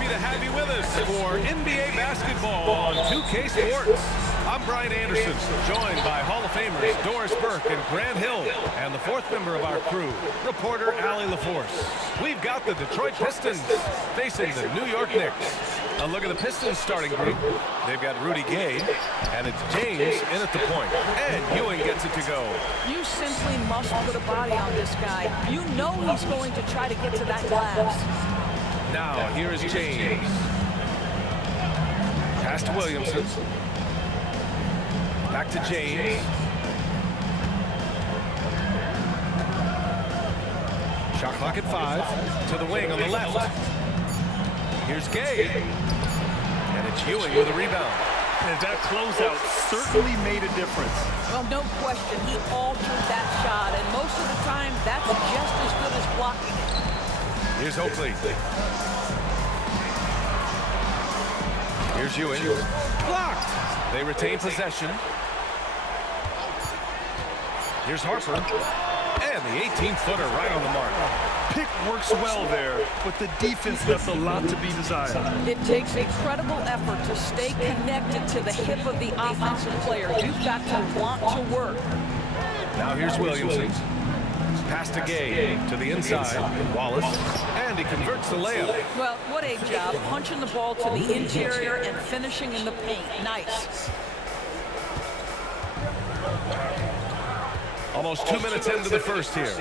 happy to have you with us for NBA basketball on 2K Sports. I'm Brian Anderson, joined by Hall of Famers Doris Burke and Grant Hill, and the fourth member of our crew, reporter Allie LaForce. We've got the Detroit Pistons facing the New York Knicks. A look at the Pistons starting group. They've got Rudy Gay, and it's James in at the point. And Ewing gets it to go. You simply must put a body on this guy. You know he's going to try to get to that glass. Now, here is James. Pass to Williamson. Back to James. Shot clock at 5. To the wing on the left. Here's Gay. And it's Ewing with a rebound. And that closeout certainly made a difference. Well, no question. He altered that shot, and most of the time, that's just as good as blocking it. Here's Oakley. Here's Ewing. Blocked. They retain possession. Here's Harper. And the 18-footer right on the mark. Pick works well there, but the defense left a lot to be desired. It takes incredible effort to stay connected to the hip of the offensive player. You've got to want to work. Now here's Williamson. Pass to Gay, to the inside. Wallace. And he converts the layup. Well, what a job. Punching the ball to the interior and finishing in the paint. Nice. Almost 2 minutes into the first here.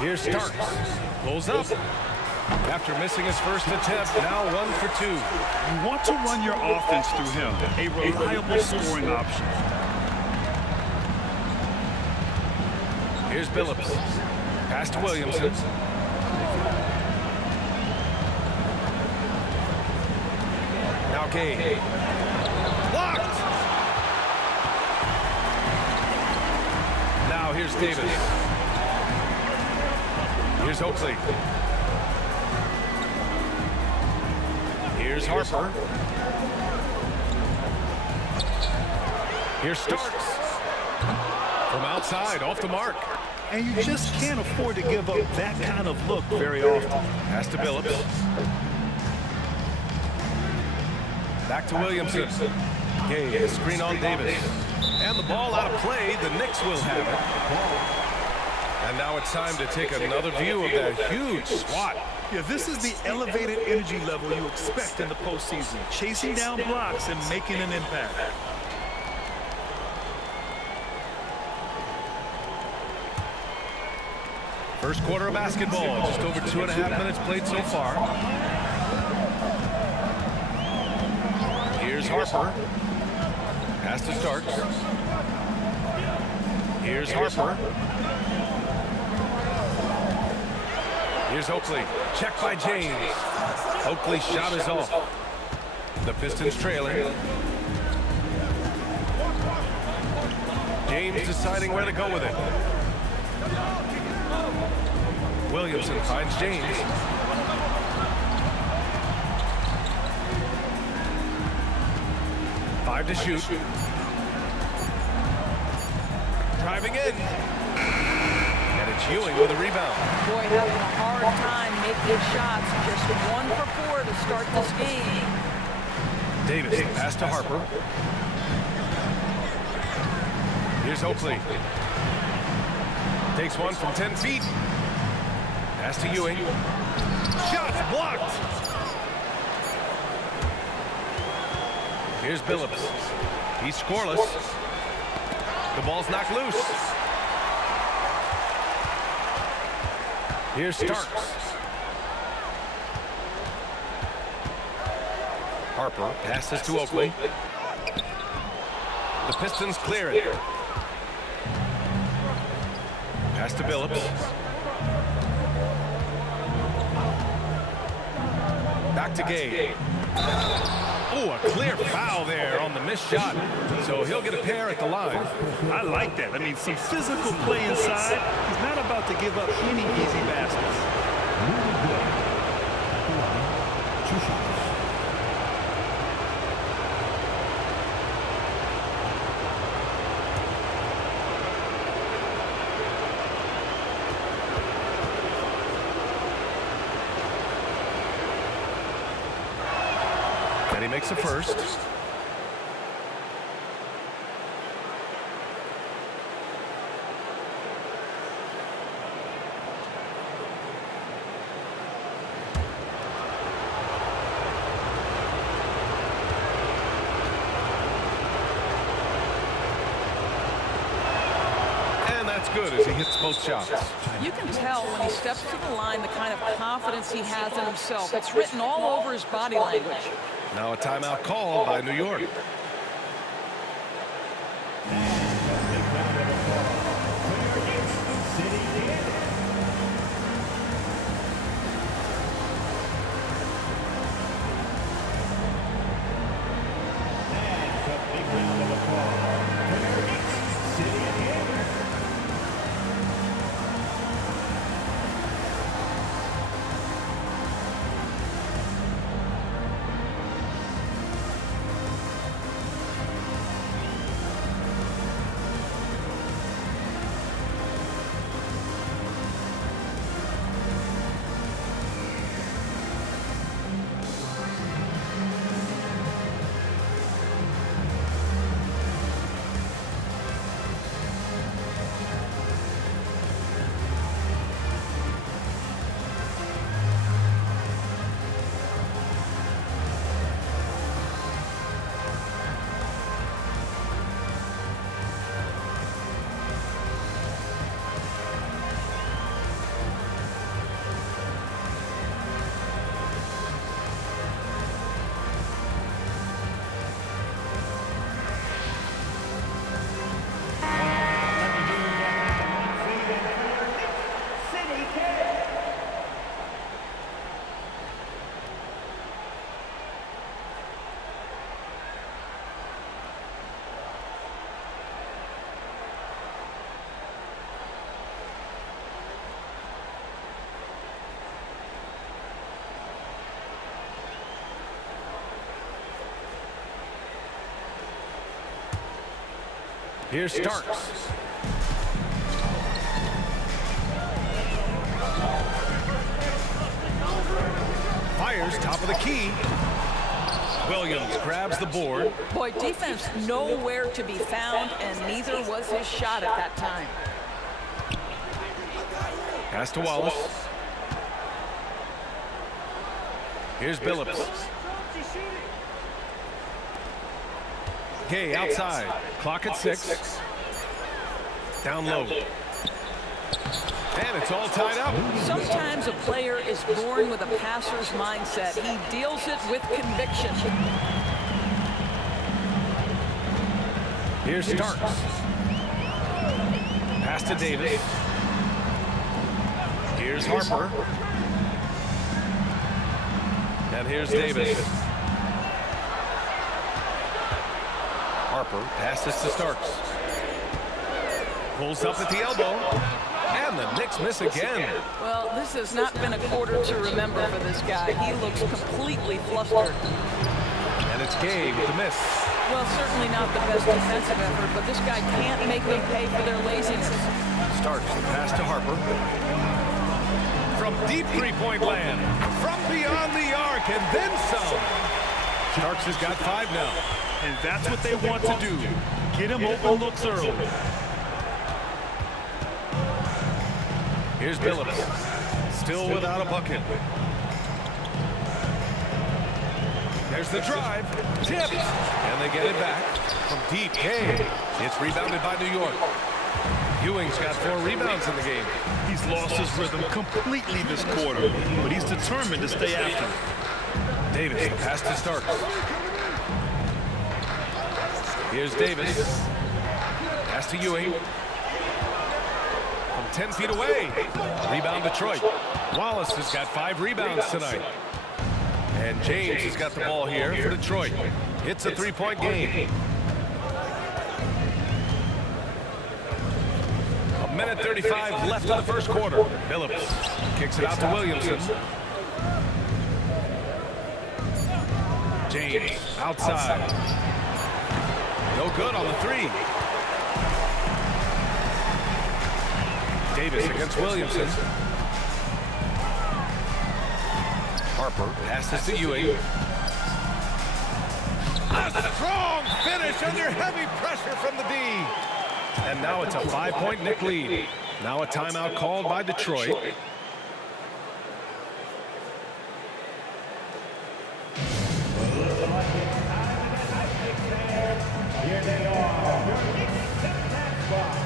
Here's Starks. Pulls up. After missing his first attempt, now 1 for 2. You want to run your offense through him, a reliable scoring option. Here's Billups. Pass to Williamson. Now Gay. Blocked! Now here's Davis. Here's Oakley. Here's Harper. Here's Starks. From outside, off the mark. And you just can't afford to give up that kind of look very often. Pass to Billups. Back to Williamson. Gay, screen on Davis. And the ball out of play. The Knicks will have it. And now it's time to take another view of that huge swat. Yeah, this is the elevated energy level you expect in the postseason. Chasing down blocks and making an impact. First quarter of basketball, just over 2.5 minutes played so far. Here's Harper. Pass to Starks. Here's Harper. Here's Oakley. Check by James. Oakley's shot is off. The Pistons trailing. James deciding where to go with it. Williamson finds James. Five to shoot. Driving in. And it's Ewing with a rebound. Boy, having a hard time making shots. Just 1 for 4 to start this game. Davis, pass to Harper. Here's Oakley. Takes one from 10 feet. Pass to Ewing. Shot blocked. Here's Billups. He's scoreless. The ball's knocked loose. Here's Starks. Harper passes to Oakley. The Pistons clear it. Pass to Billups. Back to Gay. Oh, a clear foul there on the missed shot. So he'll get a pair at the line. I like that. I mean, some physical play inside. He's not about to give up any easy baskets. And he makes a first. That's good as he hits both shots. You can tell when he steps to the line the kind of confidence he has in himself. It's written all over his body language. Now a timeout called by New York. Here's Starks. Fires top of the key. Williams grabs the board. Boy, defense nowhere to be found, and neither was his shot at that time. Pass to Wallace. Here's Billups. Gay outside. Clock at 6. Down low. And it's all tied up. Sometimes a player is born with a passer's mindset. He deals it with conviction. Here's Starks. Pass to Davis. Here's Harper. And here's Davis. Harper passes to Starks. Pulls up at the elbow. And the Knicks miss again. Well, this has not been a quarter to remember for this guy. He looks completely flustered. And it's Gay with the miss. Well, certainly not the best defensive effort, but this guy can't make them pay for their laziness. Starks the pass to Harper. From deep three-point land. From beyond the arc and then some. Starks has got 5 now. And that's what they want to do. Get him open looks early. Here's Billups. Still without a bucket. There's the drive. Tipped. And they get it back from deep. Gay. It's rebounded by New York. Ewing's got 4 rebounds in the game. He's lost his rhythm completely this quarter, but he's determined to stay after it. Davis, the pass to Starks. Here's Davis. Pass to Ewing. From 10 feet away. Rebound Detroit. Wallace has got 5 rebounds tonight. And James has got the ball here for Detroit. It's a 3-point game. A minute 35 left in the first quarter. Billups kicks it out to Williamson. James outside. No good on the 3. Davis against Williamson. Harper passes to Ewing. A strong finish under heavy pressure from the D. And now it's a 5-point Knick lead. Now a timeout called by Detroit. Here they are, your Knicks set squad.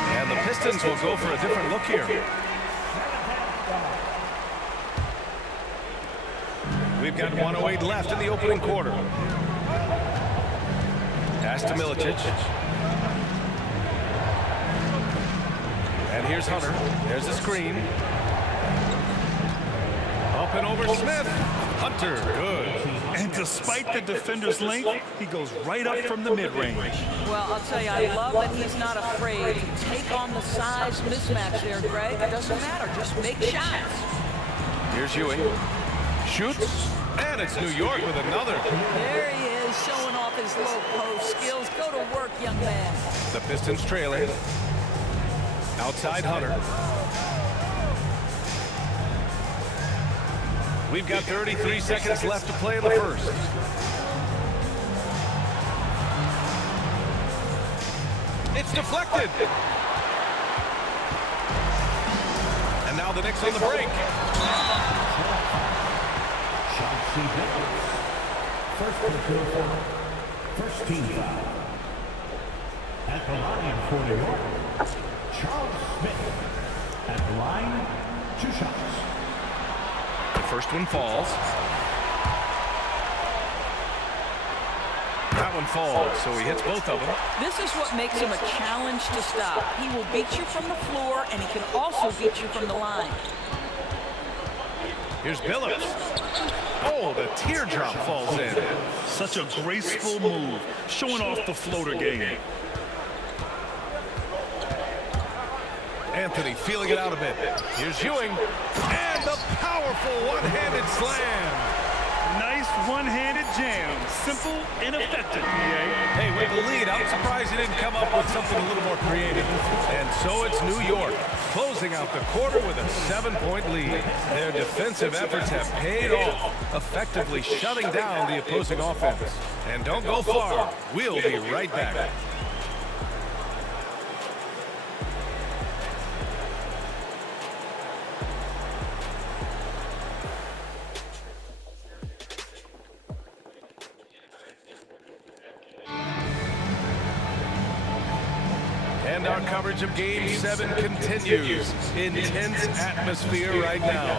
And the Pistons will go for a different look here. We've got 1:08 left in the opening quarter. Pass to Milicic. And here's Hunter. There's a screen. Up and over Smith. Hunter, good. And despite the defender's length, he goes right up from the mid-range. Well, I'll tell you, I love that he's not afraid to take on the size mismatch there, Greg. It doesn't matter. Just make shots. Here's Ewing. Shoots. And it's New York with another. There he is, showing off his low post skills. Go to work, young man. The Pistons trailing. Outside Hunter. We've got 33 seconds left to play in the first. It's deflected. And now the Knicks on the break. First team foul. At the line for New York, Charles Smith. At the line, 2 shots. The first one falls. That one falls, so he hits both of them. This is what makes him a challenge to stop. He will beat you from the floor, and he can also beat you from the line. Here's Billups. Oh, the teardrop falls in. Such a graceful move, showing off the floater game. Anthony feeling it out a bit. Here's Ewing. And the powerful one-handed slam. Nice one-handed jam. Simple and effective, PA. Hey, with the lead, I'm surprised he didn't come up with something a little more creative. And so it's New York, closing out the quarter with a 7-point lead. Their defensive efforts have paid off, effectively shutting down the opposing offense. And don't go far. We'll be right back. And our coverage of Game 7 continues. Intense atmosphere right now.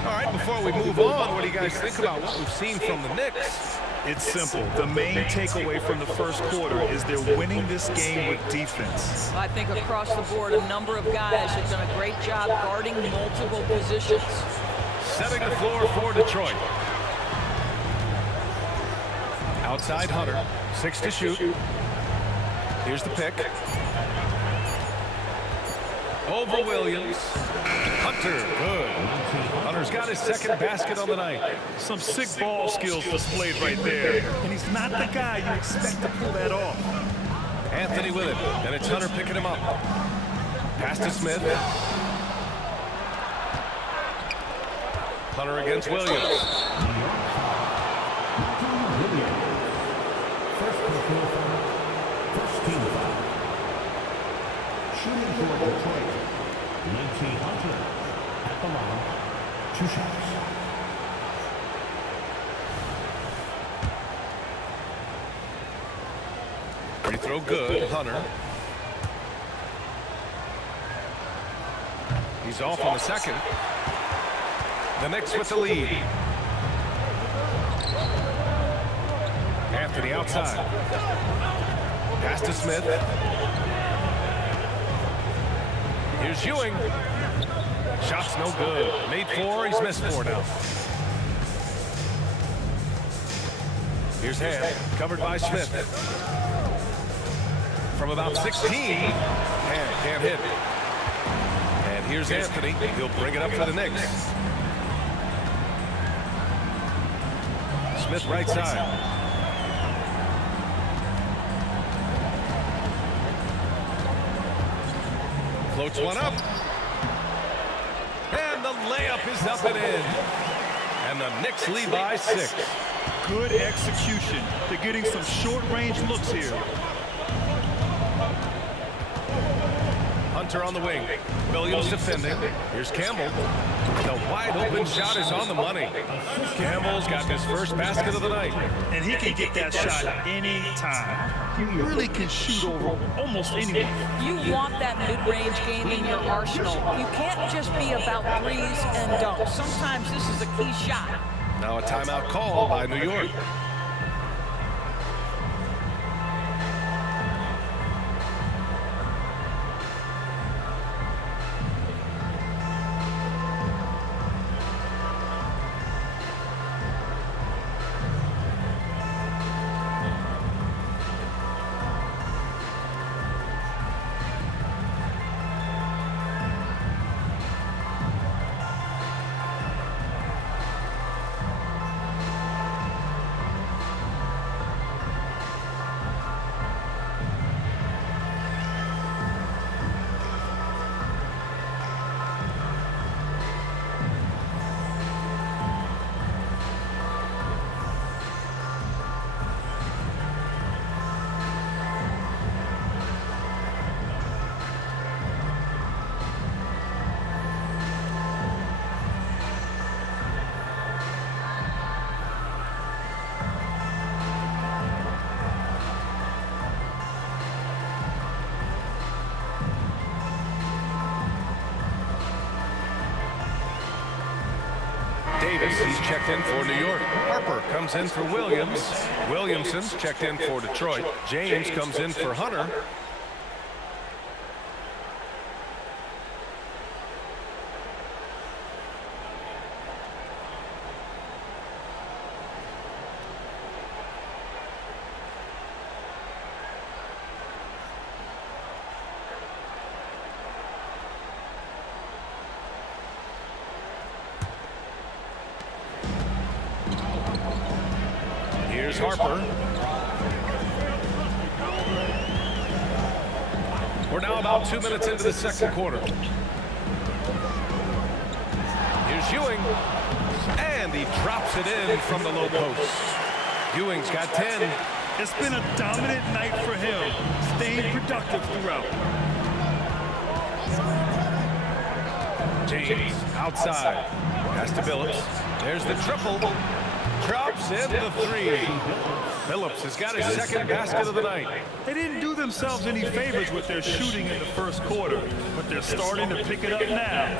All right, before we move on, what do you guys think about what we've seen from the Knicks? It's simple. The main takeaway from the first quarter is they're winning this game with defense. I think across the board, a number of guys have done a great job guarding multiple positions. Setting the floor for Detroit. Outside Hunter, 6 to shoot. Here's the pick. Over Williams. Hunter, good. Hunter's got his second basket on the night. Some sick ball skills displayed right there. And he's not the guy you expect to pull that off. Anthony with it, and it's Hunter picking him up. Pass to Smith. Hunter against Williams. First team foul. Shooting for Detroit, Lindsey Hunter. At the line, 2 shots. Free throw good, Hunter. He's off on the second. The Knicks with the lead. Anthony outside. Pass to Smith. Here's Ewing. Shot's no good. Made 4, he's missed 4 now. Here's Hand, covered by Smith. From about 16, Hand can't hit. And here's Anthony. He'll bring it up for the Knicks. Smith right side. Floats one up. And the layup is up and in. And the Knicks lead by 6. Good execution. They're getting some short-range looks here. Hunter on the wing. Williams defending. Here's Campbell. The wide open shot is on the money. Campbell's got his first basket of the night. And he can get that shot any time. He really can shoot over almost anyone. You want that mid-range game in your arsenal. You can't just be about threes and dunks. Sometimes this is a key shot. Now a timeout call by New York. Davis, he's checked in for New York. Harper comes in for Williams. Williamson's checked in for Detroit. James comes in for Hunter. Here's Harper. We're now about 2 minutes into the second quarter. Here's Ewing. And he drops it in from the low post. Ewing's got 10. It's been a dominant night for him, staying productive throughout. James outside. Pass to Billups. There's the triple. Drops in the 3. Billups has got his second basket of the night. They didn't do themselves any favors with their shooting in the first quarter, but they're starting to pick it up now.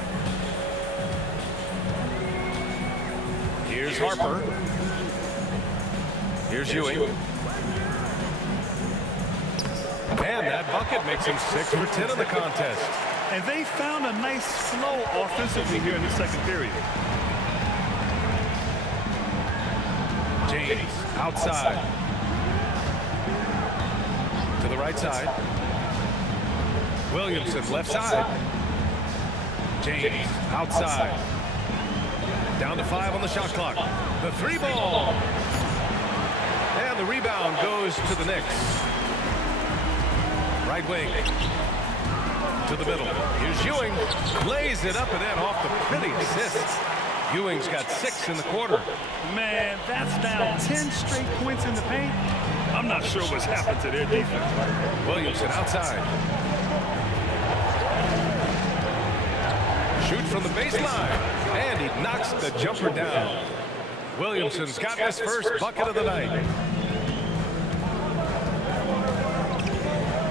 Here's Harper. Here's Ewing. And that bucket makes him 6 for 10 in the contest. And they found a nice flow offensively here in the second period. James outside. To the right side. Williamson left side. James outside. Down to 5 on the shot clock. The 3 ball. And the rebound goes to the Knicks. Right wing. To the middle. Here's Ewing. Lays it up and in off the pretty assist. Ewing's got 6 in the quarter. Man, that's now 10 straight points in the paint. I'm not sure what's happened to their defense. Williamson outside. Shoot from the baseline. And he knocks the jumper down. Williamson's got his first bucket of the night.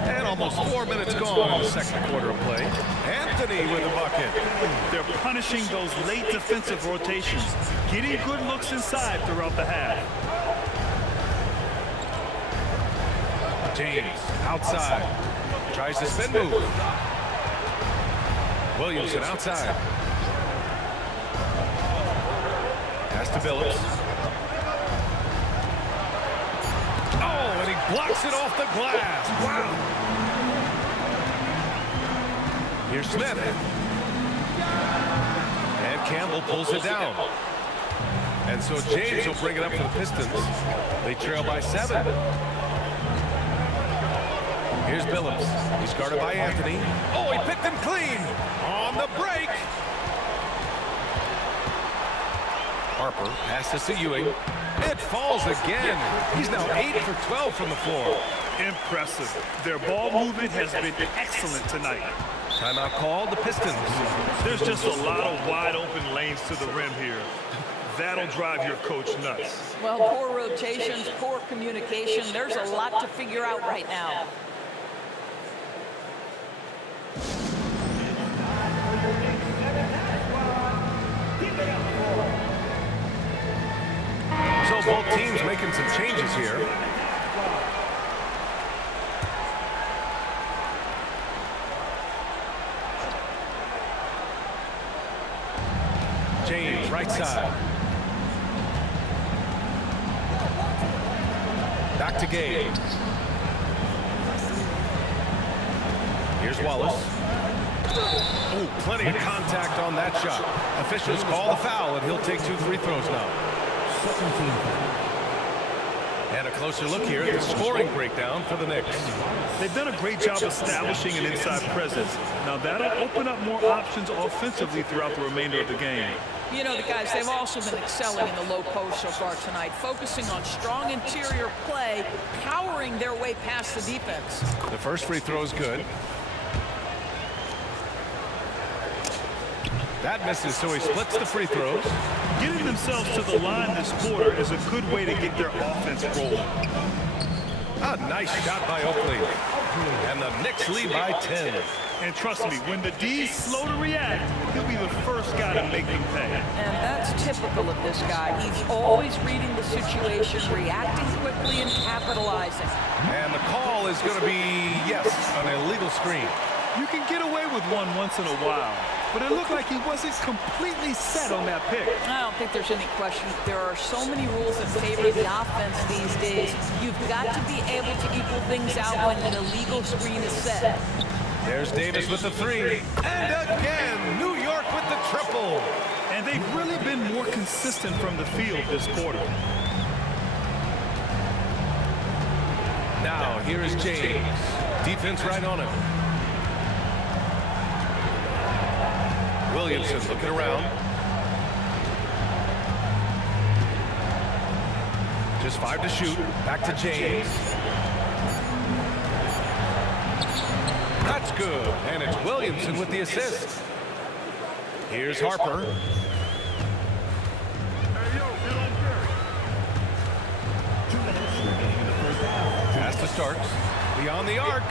And almost 4 minutes gone in the second quarter of play. Anthony with a bucket. They're punishing those late defensive rotations, getting good looks inside throughout the half. James outside. Tries to spin move. Williamson outside. Pass to Billups. Oh, and he blocks it off the glass. Wow. Here's Smith. And Campbell pulls it down. And so James will bring it up for the Pistons. They trail by 7. Here's Billups. He's guarded by Anthony. Oh, he picked him clean. On the break. Harper passes to Ewing. It falls again. He's now 8 for 12 from the floor. Impressive. Their ball movement has been excellent tonight. Timeout called, the Pistons. There's just a lot of wide open lanes to the rim here. That'll drive your coach nuts. Well, poor rotations, poor communication. There's a lot to figure out right now. So both teams making some changes here. James, right side. Back to Gay. Here's Wallace. Ooh, plenty of contact on that shot. Officials call the foul, and he'll take 2 free throws now. And a closer look here at the scoring breakdown for the Knicks. They've done a great job establishing an inside presence. Now that'll open up more options offensively throughout the remainder of the game. You know, the guys, they've also been excelling in the low post so far tonight, focusing on strong interior play, powering their way past the defense. The first free throw is good. That misses, so he splits the free throws. Getting themselves to the line this quarter is a good way to get their offense rolling. A nice shot by Oakley. And the Knicks lead by 10. And trust me, when the D's slow to react, he'll be the first guy to make them pay. And that's typical of this guy. He's always reading the situation, reacting quickly, and capitalizing. And the call is going to be, yes, an illegal screen. You can get away with one once in a while, but it looked like he wasn't completely set on that pick. I don't think there's any question. There are so many rules in favor of the offense these days. You've got to be able to equal things out when an illegal screen is set. There's Davis with the 3. And again, New York with the triple. And they've really been more consistent from the field this quarter. Now, here is James. Defense right on him. Williamson looking around. Just 5 to shoot. Back to James. That's good. And it's Williamson with the assist. Here's Harper. Pass to Starks. Beyond the arc.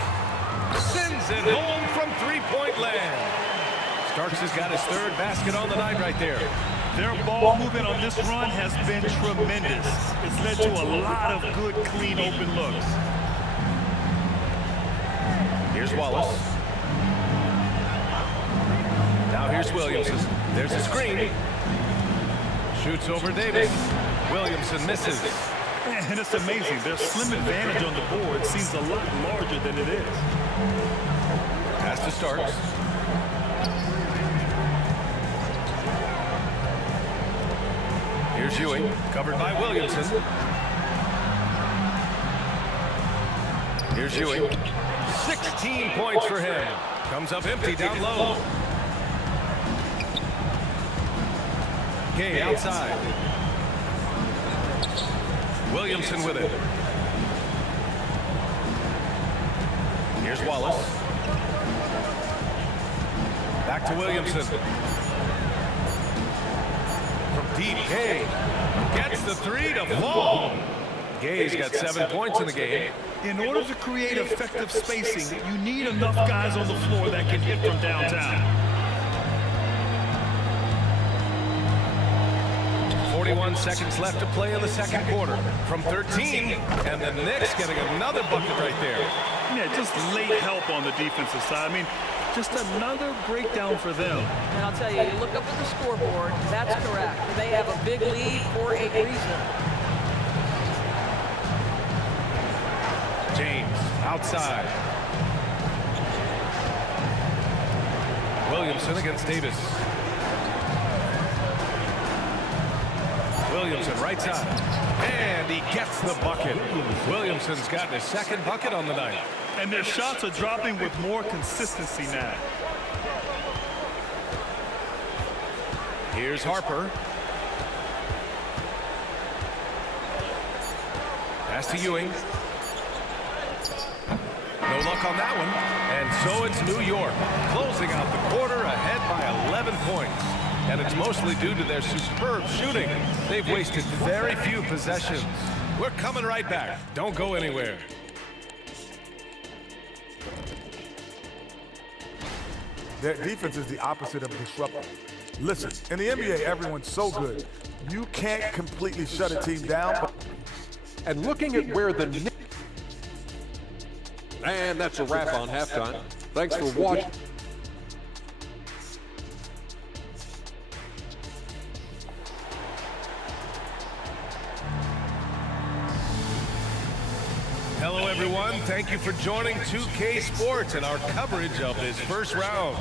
Sends it home from three-point land. Starks has got his 3rd basket on the night right there. Their ball movement on this run has been tremendous. It's led to a lot of good, clean, open looks. Here's Wallace. Now here's Williamson. There's a screen. Shoots over Davis. Williamson misses. And it's amazing. Their slim advantage on the board seems a lot larger than it is. Pass to Starks. Here's Ewing, covered by Williamson. Here's Ewing. 16 points for him. Comes up empty down low. Gay outside. Williamson with it. Here's Wallace. Back to Williamson. From deep, Gay gets the 3 to fall. Gay's got 7 points in the game. In order to create effective spacing, you need enough guys on the floor that can hit from downtown. 41 seconds left to play in the second quarter. From 13, and the Knicks getting another bucket right there. Yeah, just late help on the defensive side. I mean, just another breakdown for them. And I'll tell you, you look up at the scoreboard, that's correct. They have a big lead for a reason. Outside. Williamson against Davis. Williamson right side. And he gets the bucket. Williamson's gotten his second bucket on the night. And their shots are dropping with more consistency now. Here's Harper. Pass to Ewing. No luck on that one. And so it's New York closing out the quarter ahead by 11 points. And it's mostly due to their superb shooting. They've wasted very few possessions. We're coming right back. Don't go anywhere. Their defense is the opposite of disruptive. Listen, in the NBA, everyone's so good. You can't completely shut a team down. And looking at where the... And that's a wrap on halftime. Thanks for watching. Hello, everyone. Thank you for joining 2K Sports and our coverage of this first round.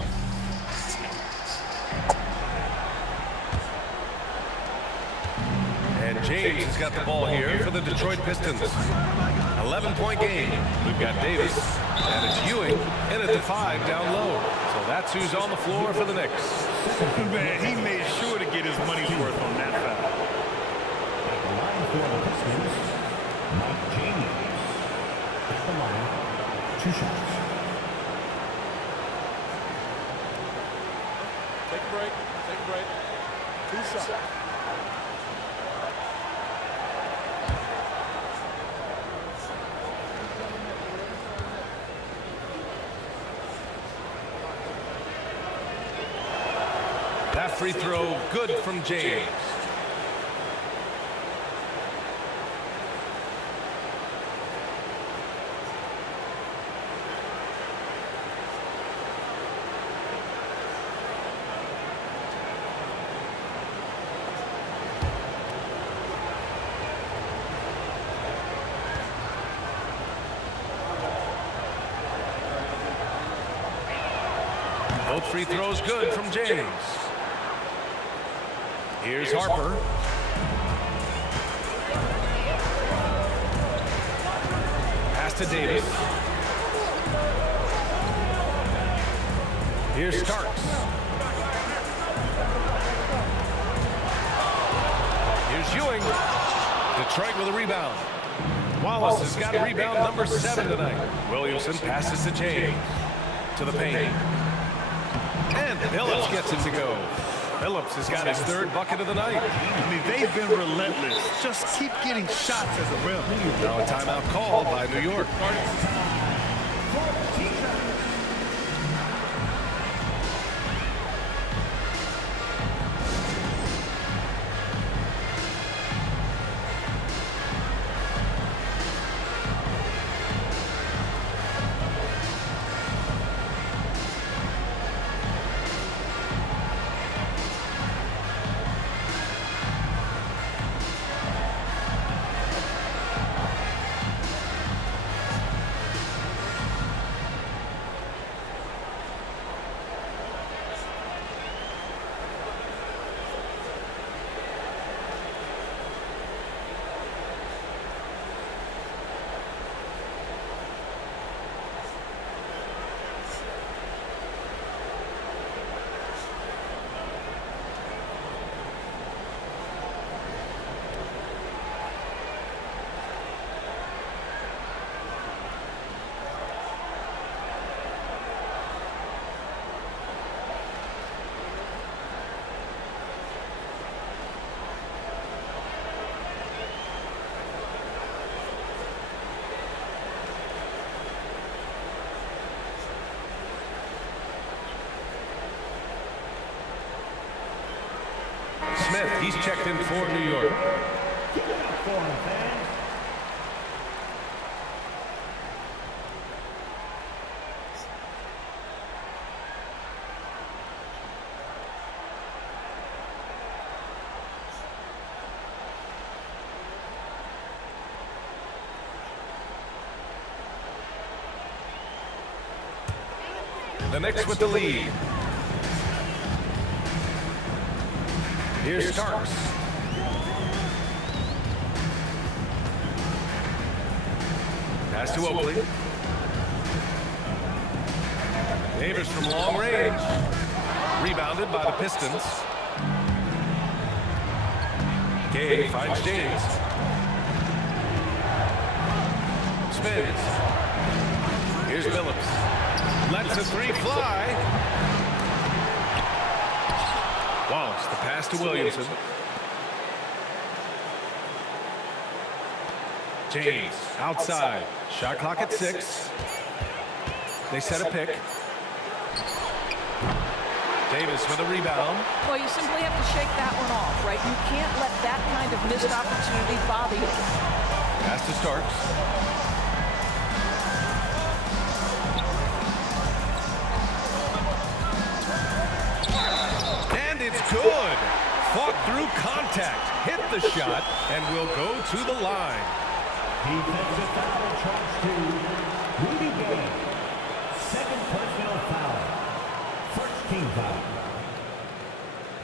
And James has got the ball here for the Detroit Pistons. 11-point game. We've got Davis, and it's Ewing in at the 5 down low. So that's who's on the floor for the Knicks. Man, he made sure to get his money's worth on that foul. At the line for the Pistons, Mike James. At the line, 2 shots. Take a break. Take a break. 2 shots. That free throw good from James. Both free throws good from James. Here's Harper. Pass to Davis. Here's Starks. Here's Ewing. Detroit with a rebound. Wallace has got rebound number 7 tonight. Williamson passes to James. To the paint. And Phillips gets it to go. Phillips has got his 3rd bucket of the night. I mean, they've been relentless. Just keep getting shots at the rim. Now a timeout called by New York. Smith, he's checked in for New York. Give it up for him, fans. The Knicks with the lead. Here's Starks. Pass to Oakley. Davis from long range. Rebounded by the Pistons. Gay finds James. Spins. Here's Billups. Lets a three fly. Wallace, the pass to Williamson. James, outside. Shot clock at 6. They set a pick. Davis with a rebound. Well, you simply have to shake that one off, right? You can't let that kind of missed opportunity bother you. Pass to Starks. And it's good. Fought through contact. Hit the shot and will go to the line. Defensive foul charge to Rudy Gay. Second personal foul. First team foul.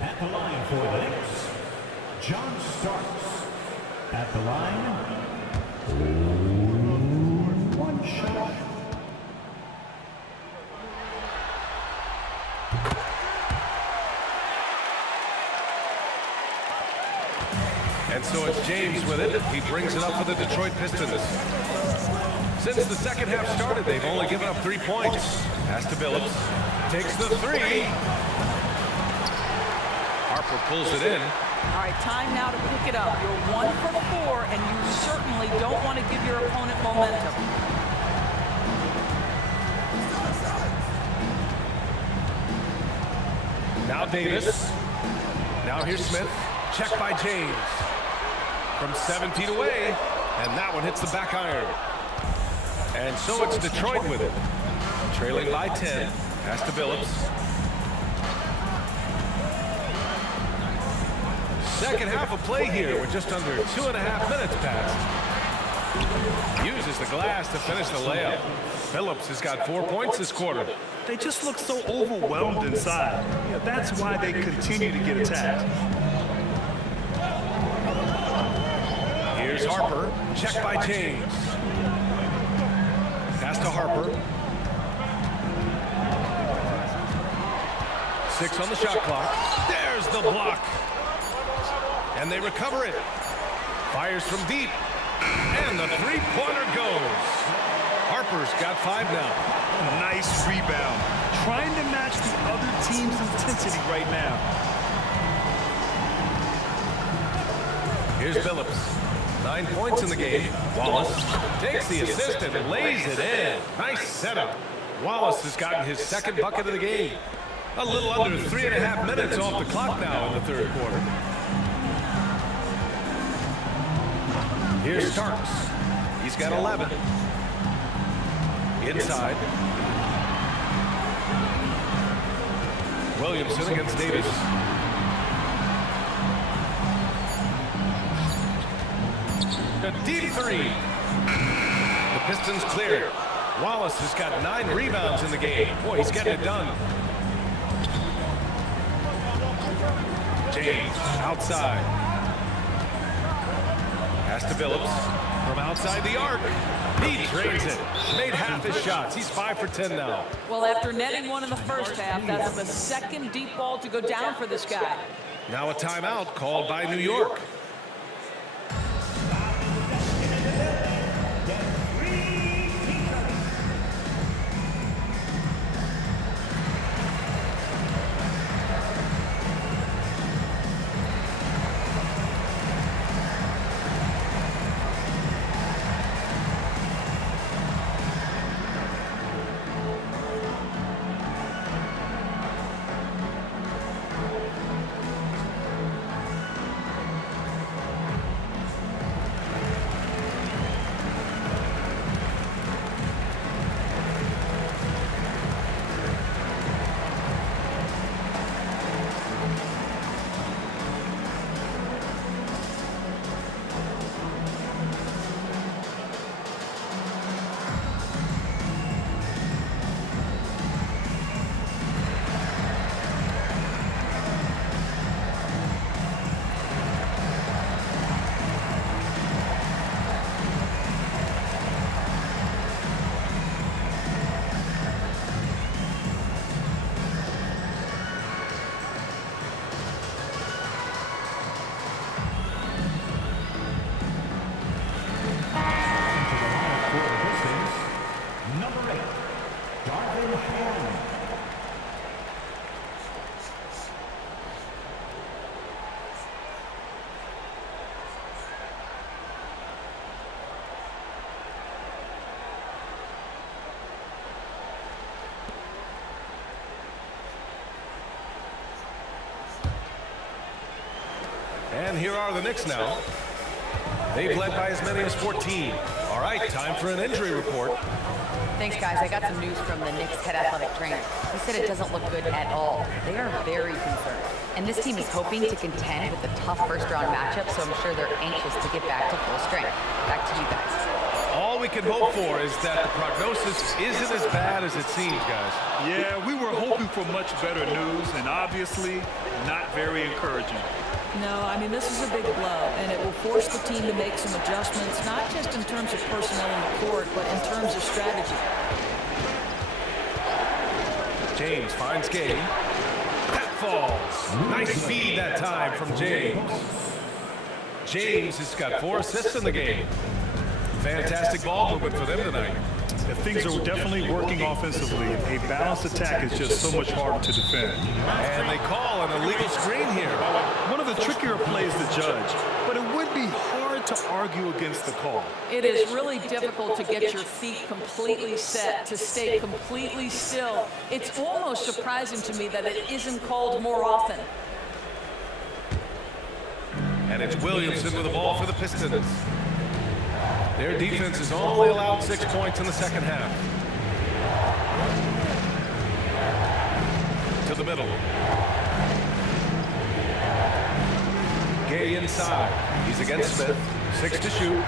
At the line for the Knicks, John Starks. At the line, one shot. And so it's James with it. He brings it up for the Detroit Pistons. Since the second half started, they've only given up 3 points. Pass to Billups. Takes the three. Harper pulls it in. All right, time now to pick it up. You're 1 for 4, and you certainly don't want to give your opponent momentum. Now Davis. Now here's Smith. Check by James. From 7 feet away, and that one hits the back iron. And so it's Detroit with it. Trailing by 10. Pass to Billups. Second half of play here with just under 2.5 minutes passed. Uses the glass to finish the layup. Billups has got 4 points this quarter. They just look so overwhelmed inside. Yeah, that's why they continue to get attacked. Here's Harper. Check by James. Pass to Harper. 6 on the shot clock. There's the block. And they recover it. Fires from deep. And the three-pointer goes. Harper's got 5 now. Nice rebound. Trying to match the other team's intensity right now. Here's Billups. 9 points in the game. Wallace takes the assist and lays it in. Nice setup. Wallace has gotten his second bucket of the game. A little under 3.5 minutes off the clock now in the third quarter. Here's Starks. He's got 11. Inside. Williamson against Davis. A deep three. The Pistons clear. Wallace has got 9 rebounds in the game. Boy, he's getting it done. James outside. Pass to Billups from outside the arc. He drains it. Made half his shots. He's 5 for 10 now. Well, after netting one in the first half, that's the second deep ball to go down for this guy. Now a timeout called by New York. And here are the Knicks now. They've led by as many as 14. All right, time for an injury report. Thanks, guys. I got some news from the Knicks head athletic trainer. He said it doesn't look good at all. They are very concerned. And this team is hoping to contend with a tough first-round matchup, so I'm sure they're anxious to get back to full strength. Back to you guys. All we can hope for is that the prognosis isn't as bad as it seems, guys. Yeah, we were hoping for much better news, and obviously not very encouraging. No, I mean, this is a big blow, and it will force the team to make some adjustments, not just in terms of personnel on the court, but in terms of strategy. James finds Gay. That falls. Nice feed that time from James. James has got 4 assists in the game. Fantastic ball movement for them tonight. Things are definitely working offensively. A balanced attack is just so much harder to defend. And they call an illegal screen here. One of the trickier plays to judge, but it would be hard to argue against the call. It is really difficult to get your feet completely set, to stay completely still. It's almost surprising to me that it isn't called more often. And it's Williamson with the ball for the Pistons. Their defense has only allowed 6 points in the second half. To the middle. Gay inside. He's against Smith. 6 to shoot.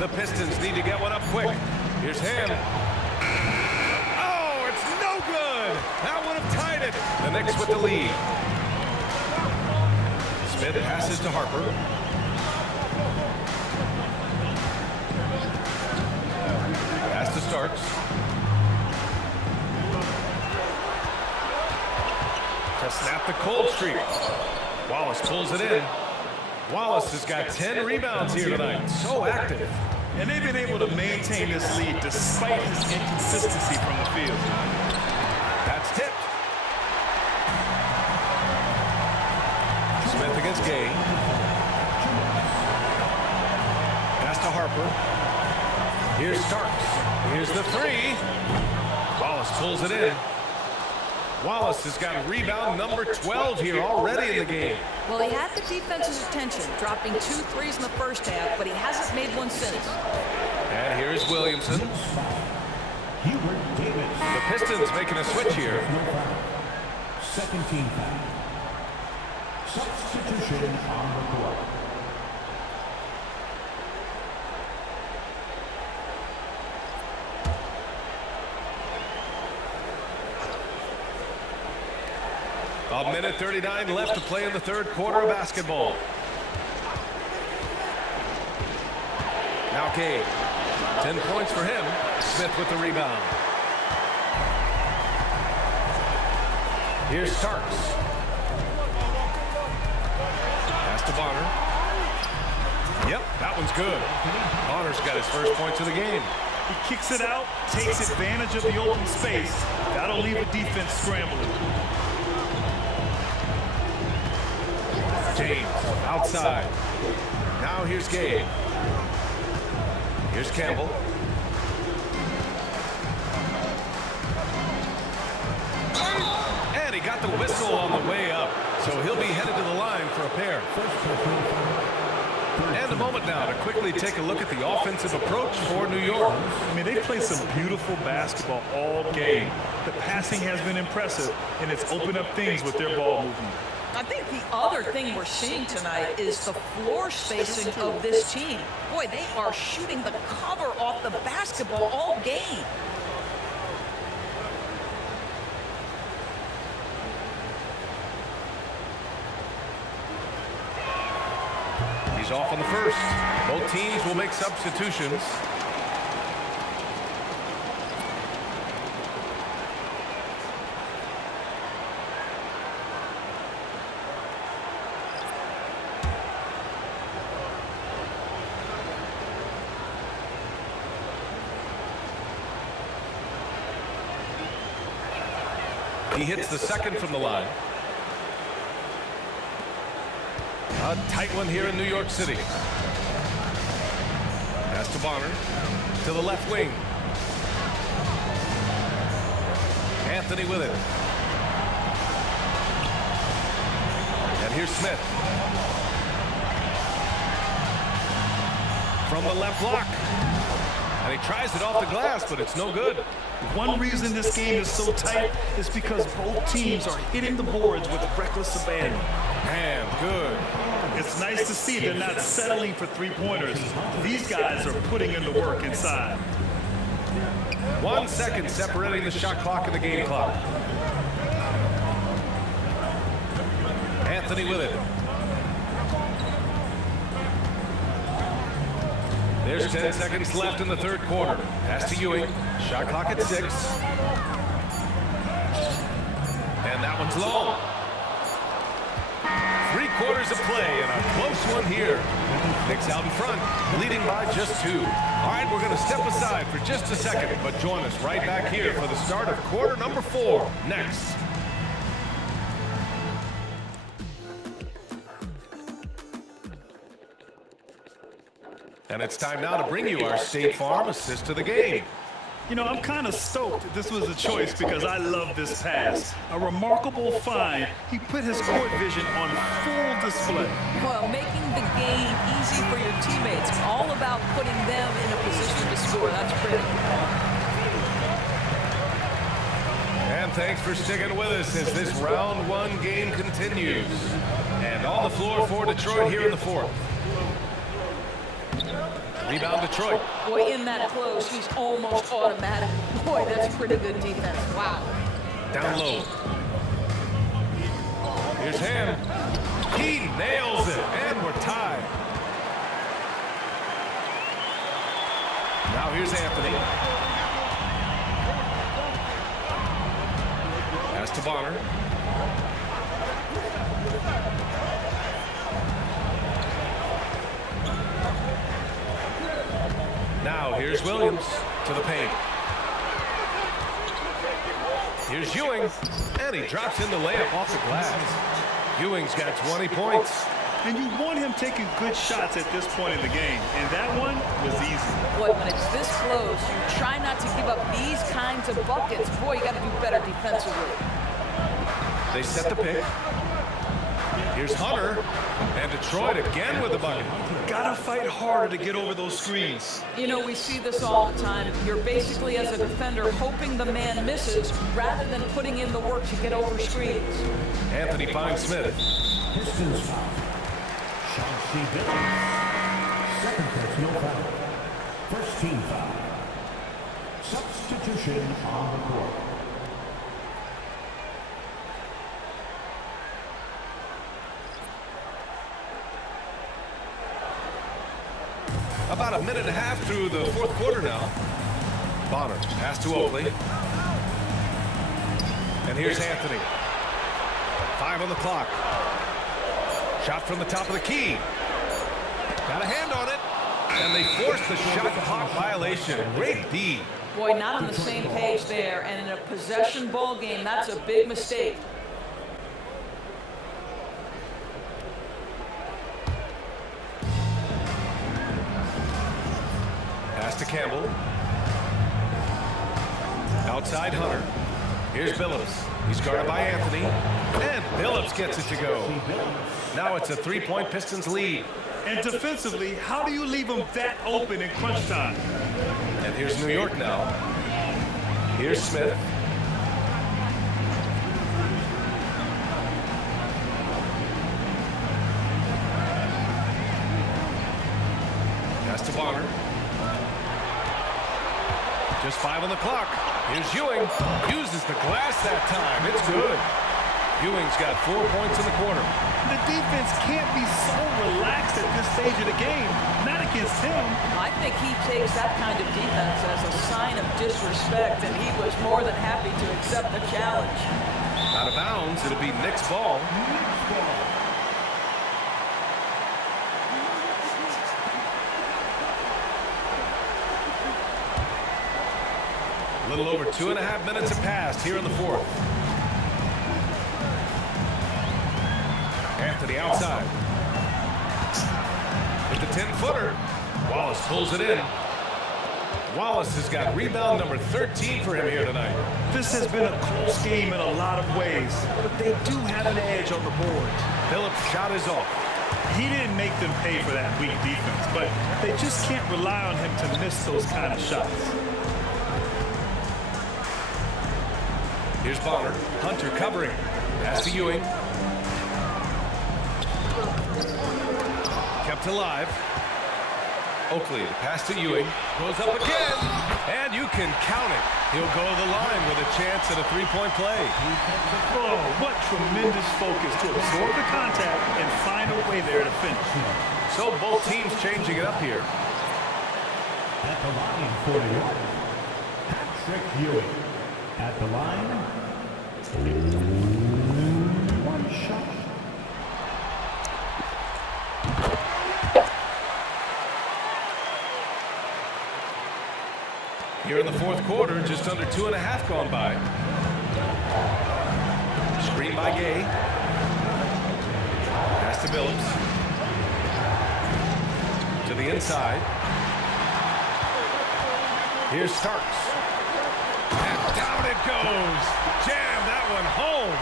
The Pistons need to get one up quick. Here's Ham. Oh, it's no good. That would have tied it. The Knicks with the lead. Smith passes to Harper. Pass to Starks. To snap the cold streak. Wallace pulls it in. Wallace has got 10 rebounds here tonight. So active. And they've been able to maintain this lead despite his inconsistency from the field. That's tipped. Smith against Gay. Pass to Harper. Here's Starks. Here's the 3. Wallace pulls it in. Wallace has got rebound number 12 here already in the game. Well, he had the defense's attention, dropping 2 threes in the first half, but he hasn't made one since. And here's Williamson. The Pistons making a switch here. Second team foul. Substitution on the court. A minute 39 left to play in the third quarter of basketball. Now Gay. 10 points for him. Smith with the rebound. Here's Starks. Pass to Bonner. Yep, that one's good. Bonner's got his first points of the game. He kicks it out, takes advantage of the open space. That'll leave a defense scrambling. James outside. Now here's Gay. Here's Campbell. And he got the whistle on the way up. So he'll be headed to the line for a pair. And a moment now to quickly take a look at the offensive approach for New York. I mean, they played some beautiful basketball all game. The passing has been impressive, and it's opened up things with their ball movement. I think the other thing we're seeing tonight is the floor spacing of this team. Boy, they are shooting the cover off the basketball all game. He's off on the first. Both teams will make substitutions. He hits the second from the line. A tight one here in New York City. Pass to Bonner. To the left wing. Anthony with it. here's Smith. From the left block. And he tries it off the glass, but it's no good. One reason this game is so tight is because both teams are hitting the boards with reckless abandon. And good. It's nice to see they're not settling for three-pointers. These guys are putting in the work inside. 1 second separating the shot clock and the game clock. Anthony with it. There's 10 seconds left in the third quarter. Pass to Ewing. Shot clock at 6. And that one's long. 3 quarters of play and a close one here. Knicks out in front, leading by just 2. All right, we're going to step aside for just a second, but join us right back here for the start of quarter number 4 next. And it's time now to bring you our State Farm assist to the game. You know, I'm kind of stoked this was a choice because I love this pass. A remarkable find. He put his court vision on full display. Well, making the game easy for your teammates. All about putting them in a position to score. That's pretty. And thanks for sticking with us as this round 1 game continues. And on the floor for Detroit here in the 4th. Rebound Detroit. Boy, in that close, he's almost automatic. Boy, that's pretty good defense. Wow. Down low. Here's Ham. He nails it, and we're tied. Now here's Anthony. Pass to Bonner. Now here's Williams to the paint. Here's Ewing, and he drops in the layup off the glass. Ewing's got 20 points. And you want him taking good shots at this point in the game, and that one was easy. Boy, when it's this close, you try not to give up these kinds of buckets. Boy, you got to do better defensively. They set the pick. Here's Hunter, and Detroit again with the bucket. Gotta fight harder to get over those screens. You know, we see this all the time. You're basically, as a defender, hoping the man misses rather than putting in the work to get over screens. Anthony finds Smith. Pistons foul. Chauncey Billups. Second personal foul. First team foul. Substitution on the court. About a minute and a half through the 4th quarter now. Bonner, pass to Oakley. And here's Anthony. 5 on the clock. Shot from the top of the key. Got a hand on it. And they forced the shot clock violation. Great D. Boy, not on the same page there. And in a possession ball game, that's a big mistake. Pass to Campbell. Outside Hunter. Here's Billups. He's guarded by Anthony. And Billups gets it to go. Now it's a 3-point Pistons lead. And defensively, how do you leave them that open in crunch time? And here's New York now. Here's Smith. Pass to Bonner. Just 5 on the clock. Here's Ewing. Uses the glass that time. It's good. Ewing's got 4 points in the quarter. The defense can't be so relaxed at this stage of the game. Not against him. I think he takes that kind of defense as a sign of disrespect, and he was more than happy to accept the challenge. Out of bounds. It'll be Knicks ball. A little over 2.5 minutes have passed here in the 4th. Anthony outside. With the 10-footer. Wallace pulls it in. Wallace has got rebound number 13 for him here tonight. This has been a close game in a lot of ways, but they do have an edge on the board. Phillips' shot is off. He didn't make them pay for that weak defense, but they just can't rely on him to miss those kind of shots. Here's Bonner. Hunter covering. Pass to Ewing. Kept alive. Oakley, the pass to Ewing. Goes up again. And you can count it. He'll go to the line with a chance at a three-point play. Oh, what tremendous focus to absorb the contact and find a way there to finish. So both teams changing it up here. At the line for New York, Patrick Ewing. At the line, one shot. Here in the fourth quarter, just under 2.5 gone by. Screen by Gay. Pass to Billups. To the inside. Here's Starks. And down it goes. Jam that one home.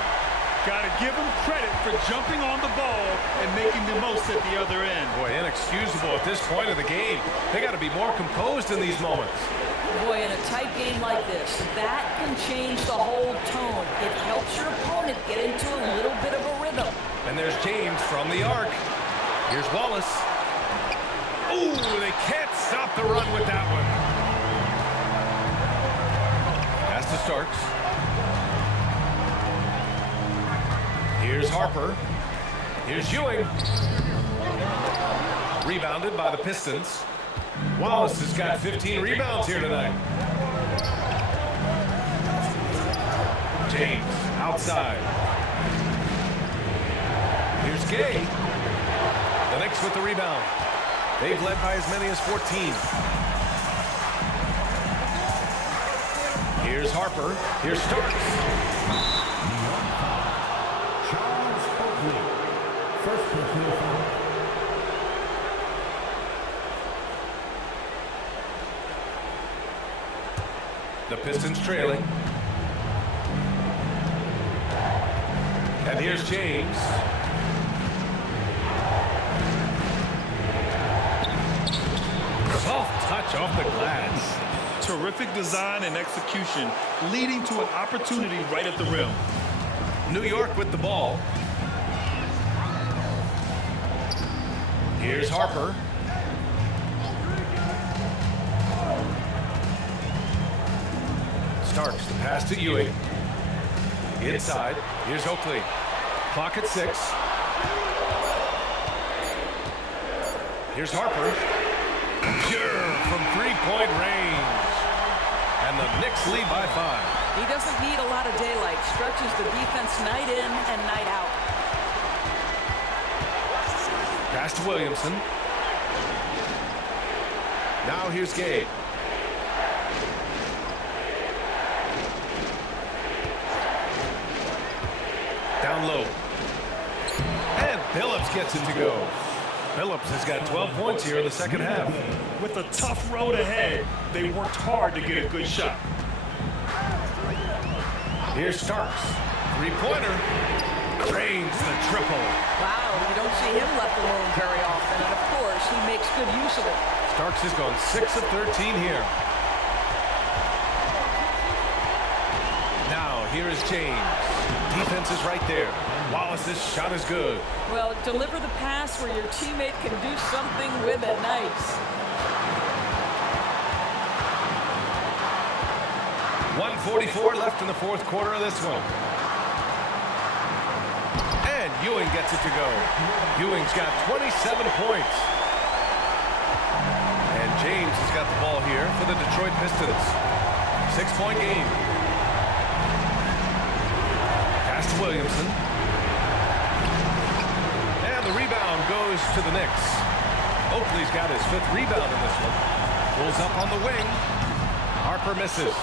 Got to give him credit for jumping on the ball and making the most at the other end. Boy, inexcusable at this point of the game. They got to be more composed in these moments. Boy, in a tight game like this, that can change the whole tone. It helps your opponent get into a little bit of a rhythm. And there's James from the arc. Here's Wallace. Ooh, they can't stop the run with that one. Pass to Starks. Here's Harper. Here's Ewing. Rebounded by the Pistons. Wallace has got 15 rebounds here tonight. James outside. Here's Gay. The Knicks with the rebound. They've led by as many as 14. Here's Harper. Here's Starks. First personal foul. The Pistons trailing. And here's James. Soft touch off the glass. Terrific design and execution, leading to an opportunity right at the rim. New York with the ball. Here's Harper. Starks, the pass to Ewing. Inside. Here's Oakley. Clock at 6. Here's Harper. Pure from three-point range. And the Knicks lead by 5. He doesn't need a lot of daylight. Stretches the defense night in and night out. Pass to Williamson. Now here's Gay. Down low. And Billups gets it to go. Billups has got 12 points here in the second half. With a tough road ahead, they worked hard to get a good shot. Here's Starks. Three-pointer. Drains the triple. Wow, you don't see him left alone very often. And, of course, he makes good use of it. Starks has gone 6 of 13 here. Now, here is James. Defense is right there. Wallace's shot is good. Well, deliver the pass where your teammate can do something with it. Nice. 1:44 left in the fourth quarter of this one. And Ewing gets it to go. Ewing's got 27 points. And James has got the ball here for the Detroit Pistons. 6-point game. Pass to Williamson. And the rebound goes to the Knicks. Oakley's got his 5th rebound in this one. Pulls up on the wing. Harper misses.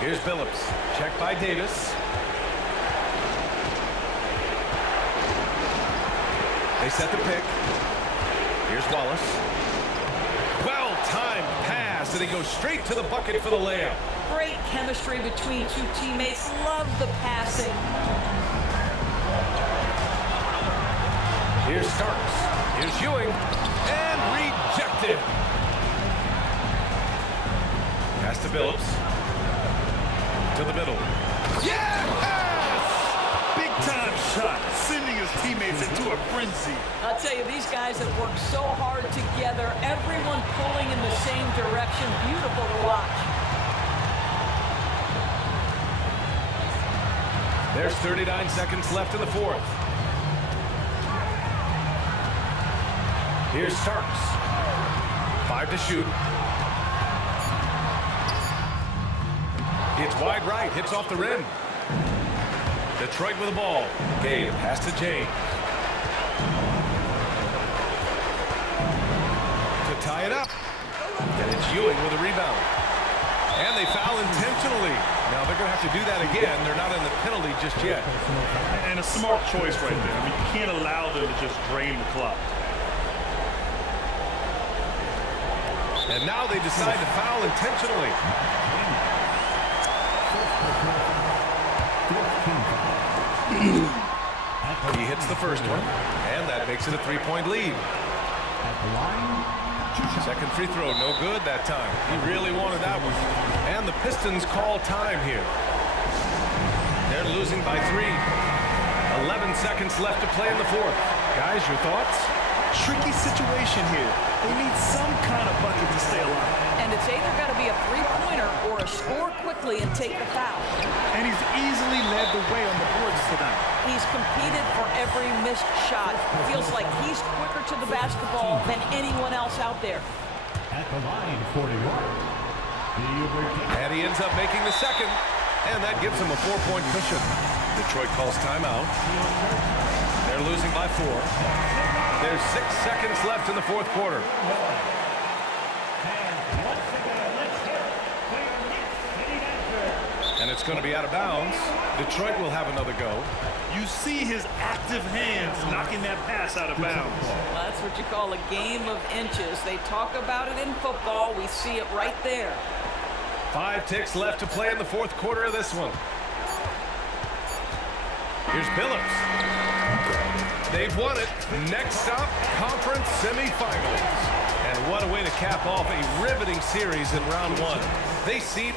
Here's Billups. Check by Davis. They set the pick. Here's Wallace. Well-timed pass, and he goes straight to the bucket for the layup. Great chemistry between two teammates. Love the passing. Here's Starks. Here's Ewing. And rejected. Pass to Billups. To the middle. Yes! Big time shot, sending his teammates into a frenzy. I'll tell you, these guys have worked so hard together. Everyone pulling in the same direction. Beautiful to watch. There's 39 seconds left in the fourth. Here's Starks. 5 to shoot. It's wide right, hits off the rim. Detroit with the ball. Gabe, pass to James. To tie it up. And it's Ewing with a rebound. And they foul intentionally. Now they're going to have to do that again. They're not in the penalty just yet. And a smart choice right there. I mean, you can't allow them to just drain the clock. And now they decide to foul intentionally. He hits the first one, and that makes it a 3-point lead. Second free throw, no good that time. He really wanted that one. And the Pistons call time here. They're losing by 3. 11 seconds left to play in the fourth. Guys, your thoughts? Tricky situation here. They need some kind of bucket to stay alive. And it's either got to be a three-pointer or a score quickly and take the foul. And he's easily led the way on the boards tonight. He's competed for every missed shot. Feels like he's quicker to the basketball than anyone else out there. At the line, 41. And he ends up making the second. And that gives him a 4-point cushion. Detroit calls timeout. They're losing by 4. There's 6 seconds left in the fourth quarter. And it's going to be out of bounds. Detroit will have another go. You see his active hands knocking that pass out of bounds. Well, that's what you call a game of inches. They talk about it in football. We see it right there. 5 ticks left to play in the fourth quarter of this one. Here's Billups. They've won it. Next stop, conference semifinals. And what a way to cap off a riveting series in round 1. They seed